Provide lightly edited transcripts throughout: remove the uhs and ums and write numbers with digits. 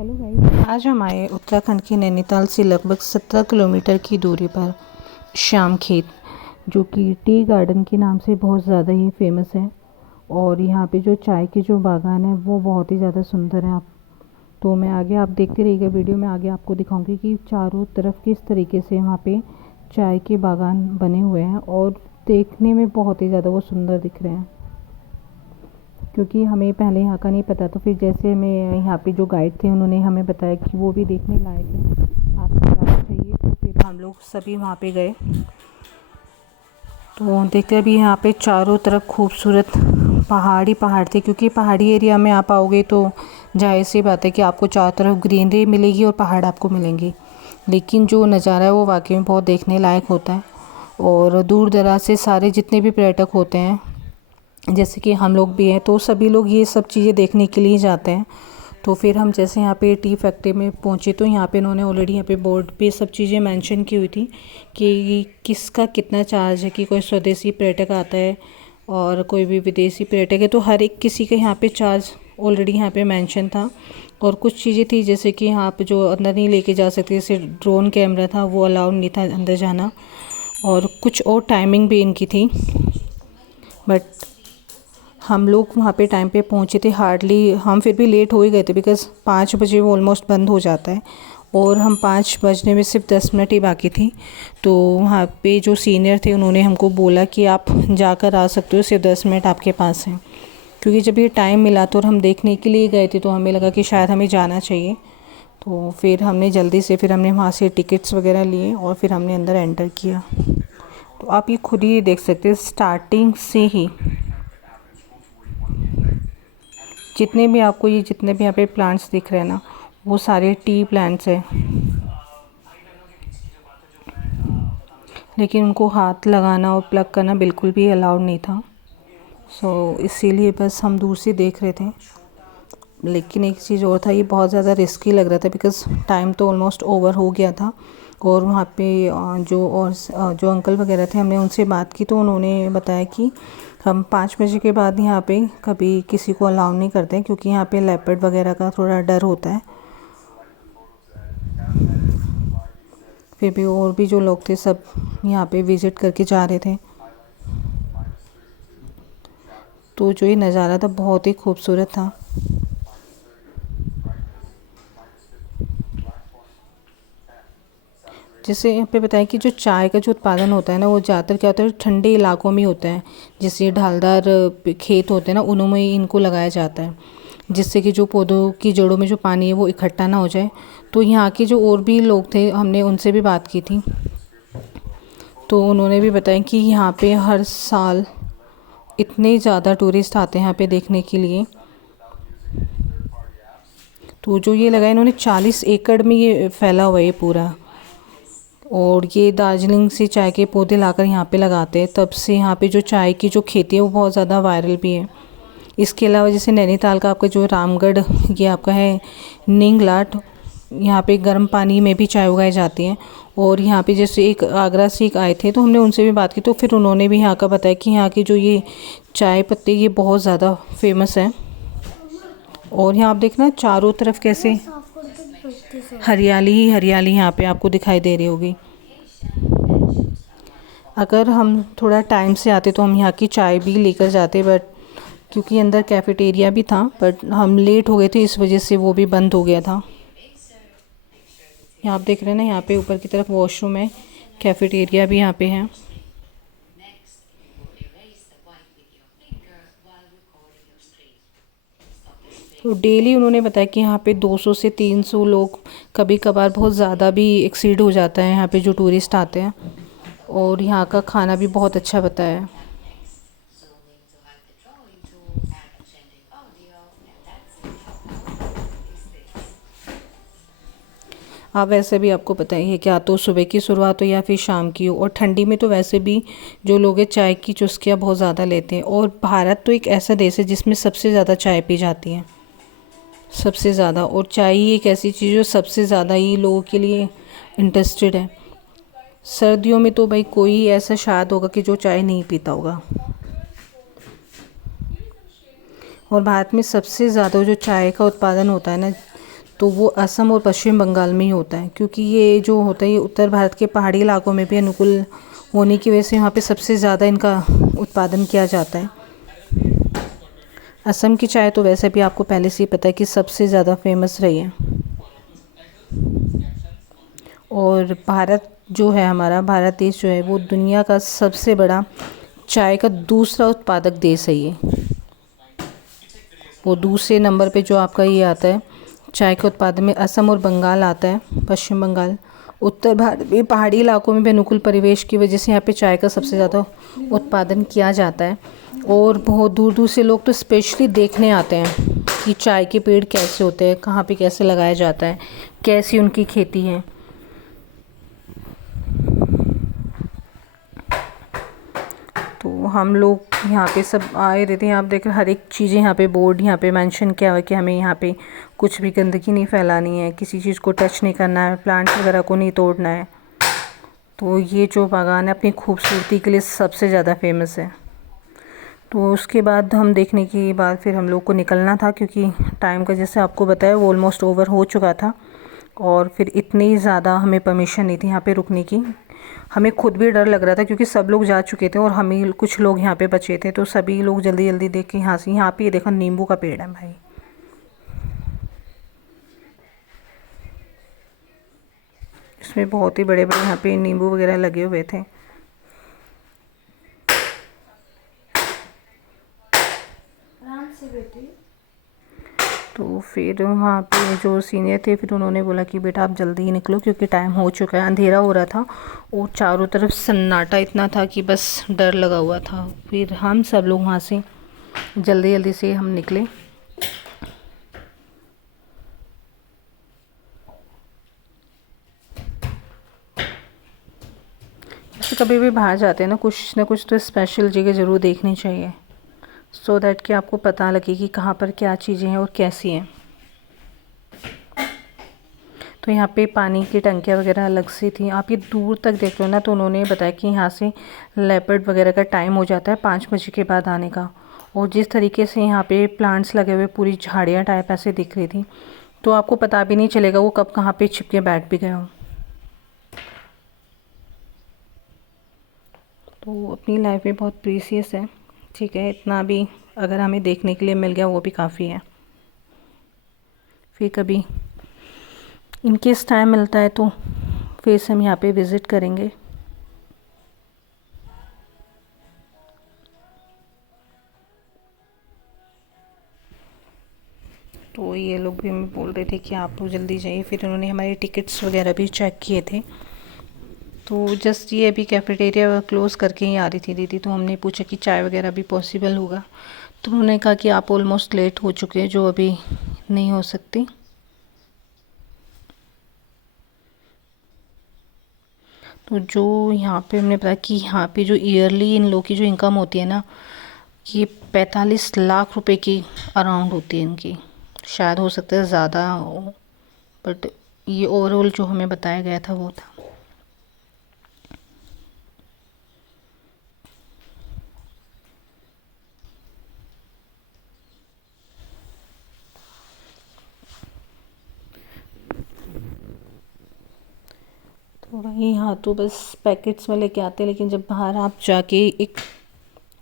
Hello guys, आज हम आए उत्तराखंड के नैनीताल से लगभग 17 किलोमीटर की दूरी पर श्याम खेत, जो कि टी गार्डन के नाम से बहुत ज़्यादा ही फेमस है। और यहाँ पे जो चाय के जो बागान है वो बहुत ही ज़्यादा सुंदर है। आप तो मैं आगे आप देखते रहिएगा वीडियो में, आगे आपको दिखाऊंगी कि चारों तरफ किस तरीके से वहाँ पे चाय के बागान बने हुए हैं और देखने में बहुत ही ज़्यादा वो सुंदर दिख रहे हैं। क्योंकि हमें पहले यहाँ का नहीं पता, तो फिर जैसे हमें यहाँ पे जो गाइड थे उन्होंने हमें बताया कि वो भी देखने लायक है, आपको जाना चाहिए। तो फिर हम लोग सभी वहाँ पे गए। तो देखते अभी यहाँ पे चारों तरफ खूबसूरत पहाड़ थे, क्योंकि पहाड़ी एरिया में आप आओगे तो जाहिर सी बात है कि आपको चारों तरफ ग्रीनरी मिलेगी और पहाड़ आपको मिलेंगे। लेकिन जो नज़ारा है वो वाकई में बहुत देखने लायक होता है। और दूर दराज से सारे जितने भी पर्यटक होते हैं, जैसे कि हम लोग भी हैं, तो सभी लोग ये सब चीज़ें देखने के लिए जाते हैं। तो फिर हम जैसे यहाँ पे टी फैक्ट्री में पहुँचे तो यहाँ पे इन्होंने ऑलरेडी यहाँ पे बोर्ड पे सब चीज़ें मेंशन की हुई थी कि किसका कितना चार्ज है, कि कोई स्वदेशी पर्यटक आता है और कोई भी विदेशी पर्यटक है, तो हर एक किसी का यहाँ पे चार्ज ऑलरेडी यहाँ पे मेंशन था। और कुछ चीज़ें थी जैसे कि यहाँ पे जो अंदर नहीं लेके जा सकते, जैसे ड्रोन कैमरा था वो अलाउड नहीं था अंदर जाना, और कुछ और टाइमिंग भी इनकी थी। बट हम लोग वहाँ पे टाइम पे पहुँचे थे, हार्डली हम फिर भी लेट हो ही गए थे, बिकॉज़ 5 बजे वो ऑलमोस्ट बंद हो जाता है और हम 5 बजने में सिर्फ 10 मिनट ही बाकी थी। तो वहाँ पे जो सीनियर थे उन्होंने हमको बोला कि आप जाकर आ सकते हो, सिर्फ 10 मिनट आपके पास हैं। क्योंकि जब ये टाइम मिला तो हम देखने के लिए गए थे, तो हमें लगा कि शायद हमें जाना चाहिए। तो फिर हमने जल्दी से वहाँ से टिकट्स वगैरह लिए और फिर हमने अंदर एंटर किया। तो आप ये खुद ही देख सकते हैं, स्टार्टिंग से ही जितने भी यहाँ पे प्लांट्स दिख रहे हैं ना, वो सारे टी प्लांट्स हैं। लेकिन उनको हाथ लगाना और प्लग करना बिल्कुल भी अलाउड नहीं था। इसीलिए बस हम दूर से देख रहे थे। लेकिन एक चीज़ और था, ये बहुत ज़्यादा रिस्की लग रहा था, बिकॉज़ टाइम तो ऑलमोस्ट ओवर हो गया था। और वहाँ पे जो अंकल वगैरह थे, हमने उनसे बात की तो उन्होंने बताया कि हम 5 बजे के बाद यहाँ पे कभी किसी को अलाउ नहीं करते हैं, क्योंकि यहाँ पे लेपर्ड वगैरह का थोड़ा डर होता है। फिर भी और भी जो लोग थे सब यहाँ पे विज़िट करके जा रहे थे। तो जो ये नज़ारा था बहुत ही खूबसूरत था। जैसे यहाँ पे बताएं कि जो चाय का जो उत्पादन होता है ना, वो ज़्यादातर क्या होता है, ठंडे इलाकों में होता है। जैसे ढालदार खेत होते हैं ना, उनों में इनको लगाया जाता है, जिससे कि जो पौधों की जड़ों में जो पानी है वो इकट्ठा ना हो जाए। तो यहाँ के जो और भी लोग थे, हमने उनसे भी बात की थी, तो उन्होंने भी बताया कि यहाँ पे हर साल इतने ज़्यादा टूरिस्ट आते हैं यहाँ पे देखने के लिए। तो जो ये लगा, इन्होंने 40 एकड़ में ये फैला हुआ है ये पूरा। और ये दार्जिलिंग से चाय के पौधे लाकर यहाँ पे लगाते हैं, तब से यहाँ पे जो चाय की जो खेती है वो बहुत ज़्यादा वायरल भी है। इसके अलावा जैसे नैनीताल का आपका जो रामगढ़, ये आपका है निंगलाट, यहाँ पे गर्म पानी में भी चाय उगाई जाती है। और यहाँ पे जैसे एक आगरा से एक आए थे, तो हमने उनसे भी बात की, तो फिर उन्होंने भी यहाँ का बताया कि यहाँ की जो ये चाय पत्ती ये बहुत ज़्यादा फेमस है। और यहाँ आप देखना चारों तरफ कैसे हरियाली ही हरियाली यहाँ पे आपको दिखाई दे रही होगी। अगर हम थोड़ा टाइम से आते तो हम यहाँ की चाय भी लेकर जाते, बट क्योंकि अंदर कैफ़ेटेरिया भी था, बट हम लेट हो गए थे, इस वजह से वो भी बंद हो गया था। यहाँ आप देख रहे हैं ना, यहाँ पे ऊपर की तरफ वॉशरूम है, कैफ़ेटेरिया भी यहाँ पे है। तो डेली उन्होंने बताया कि यहाँ पे 200 से 300 लोग, कभी कभार बहुत ज़्यादा भी एक्सीड हो जाता है यहाँ पे जो टूरिस्ट आते हैं। और यहाँ का खाना भी बहुत अच्छा बताया है। आप वैसे भी आपको पता ही है कि या तो सुबह की शुरुआत हो या फिर शाम की हो, और ठंडी में तो वैसे भी जो लोग हैं चाय की चुस्कियाँ बहुत ज़्यादा लेते हैं। और भारत तो एक ऐसा देश है जिसमें सबसे ज़्यादा चाय पी जाती है, सबसे ज़्यादा। और चाय ही एक ऐसी चीज़ जो सबसे ज़्यादा ही लोगों के लिए इंटरेस्टेड है। सर्दियों में तो भाई कोई ऐसा शायद होगा कि जो चाय नहीं पीता होगा। और भारत में सबसे ज़्यादा जो चाय का उत्पादन होता है ना, तो वो असम और पश्चिम बंगाल में ही होता है, क्योंकि ये जो होता है ये उत्तर भारत के पहाड़ी इलाकों में भी अनुकूल होने की वजह से यहाँ पे सबसे ज़्यादा इनका उत्पादन किया जाता है। असम की चाय तो वैसे भी आपको पहले से ही पता है कि सबसे ज़्यादा फेमस रही है। और भारत जो है, हमारा भारत देश जो है वो दुनिया का सबसे बड़ा चाय का दूसरा उत्पादक देश है ये। वो दूसरे नंबर पे जो आपका ये आता है चाय के उत्पादन में असम और बंगाल आता है, पश्चिम बंगाल। उत्तर भारत में पहाड़ी इलाकों में भी अनुकूल परिवेश की वजह से यहाँ पे चाय का सबसे ज़्यादा उत्पादन किया जाता है। और बहुत दूर दूर से लोग तो स्पेशली देखने आते हैं कि चाय के पेड़ कैसे होते हैं, कहाँ पे कैसे लगाया जाता है, कैसी उनकी खेती है। तो हम लोग यहाँ पे सब आए रहते हैं। आप देख रहे हर एक चीज़ें यहाँ पे बोर्ड यहाँ पे मेंशन किया हुआ है कि हमें यहाँ पे कुछ भी गंदगी नहीं फैलानी है, किसी चीज़ को टच नहीं करना है, प्लांट वगैरह को नहीं तोड़ना है। तो ये जो बागान है अपनी खूबसूरती के लिए सबसे ज़्यादा फेमस है। तो उसके बाद हम देखने के बाद फिर हम लोग को निकलना था, क्योंकि टाइम का जैसे आपको बताया वो ऑलमोस्ट ओवर हो चुका था। और फिर इतनी ज़्यादा हमें परमिशन नहीं थी यहाँ पे रुकने की। हमें खुद भी डर लग रहा था क्योंकि सब लोग जा चुके थे और हम ही कुछ लोग यहाँ पे बचे थे। तो सभी लोग जल्दी जल्दी देख के यहाँ पे देखो नींबू का पेड़ है भाई। इसमें बहुत ही बड़े बड़े यहाँ पे नींबू वगैरह लगे हुए थे। तो फिर वहाँ पे जो सीनियर थे फिर उन्होंने बोला कि बेटा आप जल्दी ही निकलो, क्योंकि टाइम हो चुका है, अंधेरा हो रहा था और चारों तरफ सन्नाटा इतना था कि बस डर लगा हुआ था। फिर हम सब लोग वहाँ से जल्दी जल्दी से हम निकले। तो कभी भी बाहर जाते हैं ना कुछ तो स्पेशल जगह ज़रूर देखनी चाहिए, सो दैट कि आपको पता लगे कि कहाँ पर क्या चीज़ें हैं और कैसी हैं। तो यहाँ पे पानी की टंकियाँ वगैरह अलग से थी। आप ये दूर तक देख रहे हो ना, तो उन्होंने बताया कि यहाँ से लेपर्ड वगैरह का टाइम हो जाता है 5 बजे के बाद आने का। और जिस तरीके से यहाँ पे प्लांट्स लगे हुए पूरी झाड़ियाँ टाइप ऐसे दिख रही थी, तो आपको पता भी नहीं चलेगा वो कब कहाँ पे छिप के बैठ भी गए हो। तो अपनी लाइफ में बहुत प्रीसियस है, ठीक है, इतना भी अगर हमें देखने के लिए मिल गया वो भी काफ़ी है। फिर कभी इनकेस टाइम मिलता है तो फिर से हम यहाँ पे विज़िट करेंगे। तो ये लोग भी हमें बोल रहे थे कि आप लोग जल्दी जाइए। फिर उन्होंने हमारे टिकट्स वगैरह भी चेक किए थे। तो जस्ट ये अभी कैफेटेरिया क्लोज़ करके ही आ रही थी दीदी, तो हमने पूछा कि चाय वगैरह भी पॉसिबल होगा। तो उन्होंने कहा कि आप ऑलमोस्ट लेट हो चुके हैं, जो अभी नहीं हो सकती। तो जो यहाँ पे हमने पता कि यहाँ पे जो ईयरली इन लोग की जो इनकम होती है ना, ये 45 लाख रुपए की अराउंड होती है इनकी। शायद हो सकता है ज़्यादा हो, बट ये ओवरऑल जो हमें बताया गया था वो था। तो वही, हाँ, तो बस पैकेट्स में लेके आते हैं, लेकिन जब बाहर आप जाके एक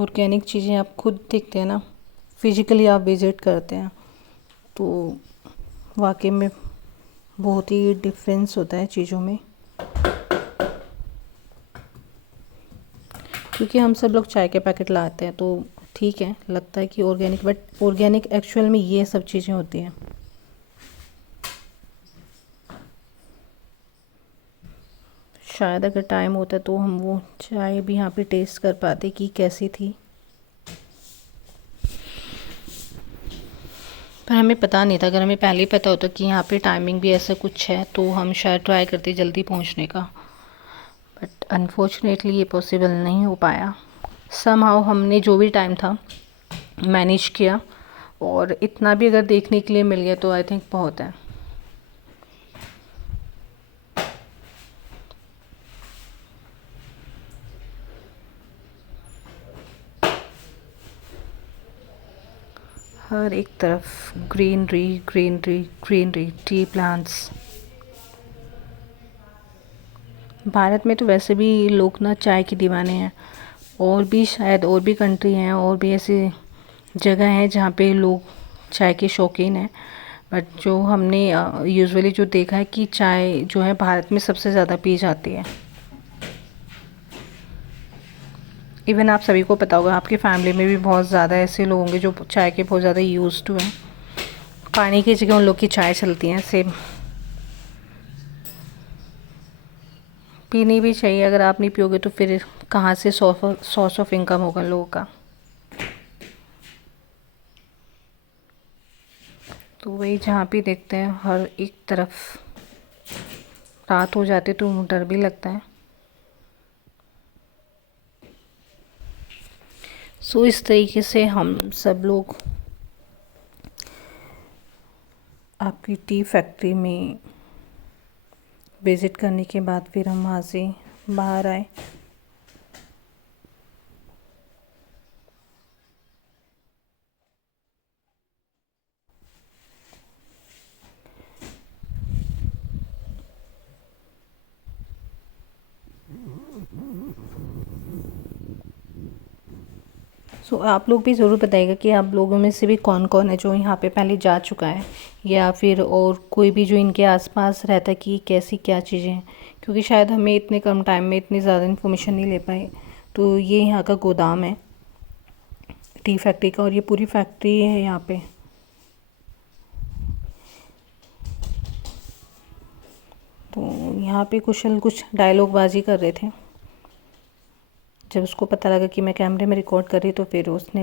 ऑर्गेनिक चीज़ें आप खुद देखते हैं ना, फिजिकली आप विज़िट करते हैं, तो वाकई में बहुत ही डिफरेंस होता है चीज़ों में। क्योंकि हम सब लोग चाय के पैकेट लाते हैं तो ठीक है, लगता है कि ऑर्गेनिक, बट ऑर्गेनिक एक्चुअल में ये सब चीज़ें होती हैं। शायद अगर टाइम होता तो हम वो चाय भी यहाँ पे टेस्ट कर पाते कि कैसी थी, पर हमें पता नहीं था। अगर हमें पहले ही पता होता कि यहाँ पे टाइमिंग भी ऐसा कुछ है तो हम शायद ट्राई करते जल्दी पहुँचने का, बट अनफॉर्चुनेटली ये पॉसिबल नहीं हो पाया। समहाउ हमने जो भी टाइम था मैनेज किया, और इतना भी अगर देखने के लिए मिल गया तो आई थिंक बहुत है। हर एक तरफ greenery greenery greenery, T plants. Bharat में तो वैसे भी लोग ना चाय के दीवाने हैं, और भी शायद और भी कंट्री हैं और भी ऐसी जगह हैं जहाँ पे लोग चाय के शौकीन हैं। बट जो हमने यूजुअली जो देखा है कि चाय जो है भारत में सबसे ज़्यादा पी जाती है। इवन आप सभी को पता होगा, आपकी फैमिली में भी बहुत ज़्यादा ऐसे लोग होंगे जो चाय के बहुत ज़्यादा यूज्ड टू हैं। पानी की जगह उन लोग की चाय चलती है। सेम पीनी भी चाहिए, अगर आप नहीं पियोगे तो फिर कहाँ से सोर्स ऑफ इनकम होगा लोगों का। तो वही जहाँ भी देखते हैं हर एक तरफ रात हो जाती तो डर भी लगता है। सो इस तरीके से हम सब लोग आपकी टी फैक्ट्री में विज़िट करने के बाद फिर हम वहाँ से बाहर आए। सो आप लोग भी ज़रूर बताइएगा कि आप लोगों में से भी कौन कौन है जो यहाँ पे पहले जा चुका है, या फिर और कोई भी जो इनके आसपास रहता है कि कैसी क्या चीज़ें हैं, क्योंकि शायद हमें इतने कम टाइम में इतनी ज़्यादा इन्फॉर्मेशन नहीं ले पाए। तो ये यहाँ का गोदाम है टी फैक्ट्री का, और ये पूरी फैक्ट्री है यहाँ पे। तो यहाँ पे कुशल कुछ डायलॉग बाजी कर रहे थे। जब उसको पता लगा कि मैं कैमरे में रिकॉर्ड कर रही तो फिर उसने